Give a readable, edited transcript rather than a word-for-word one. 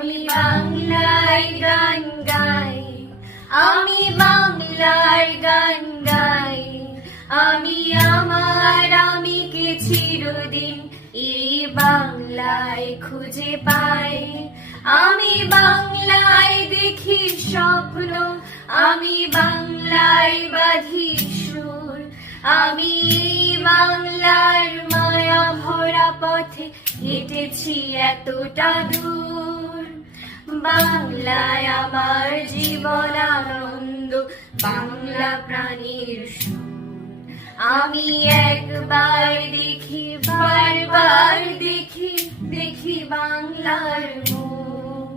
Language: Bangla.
আমি বাংলায় গান গাই, আমি বাংলার গান গাই, আমি আমার আমিকে চিরদিন এই বাংলায় খুঁজে পাই। আমি বাংলায় দেখি স্বপ্ন, আমি বাংলায় বাঁধি সুর, আমি এই বাংলার মায়া ভরা পথে হেঁটেছি এতটা দূর। বাংলায় আমার জীবন আনন্দ, বাংলা প্রাণীর সুর। আমি একবার দেখি, বারবার দেখি, দেখি বাংলার মুখ।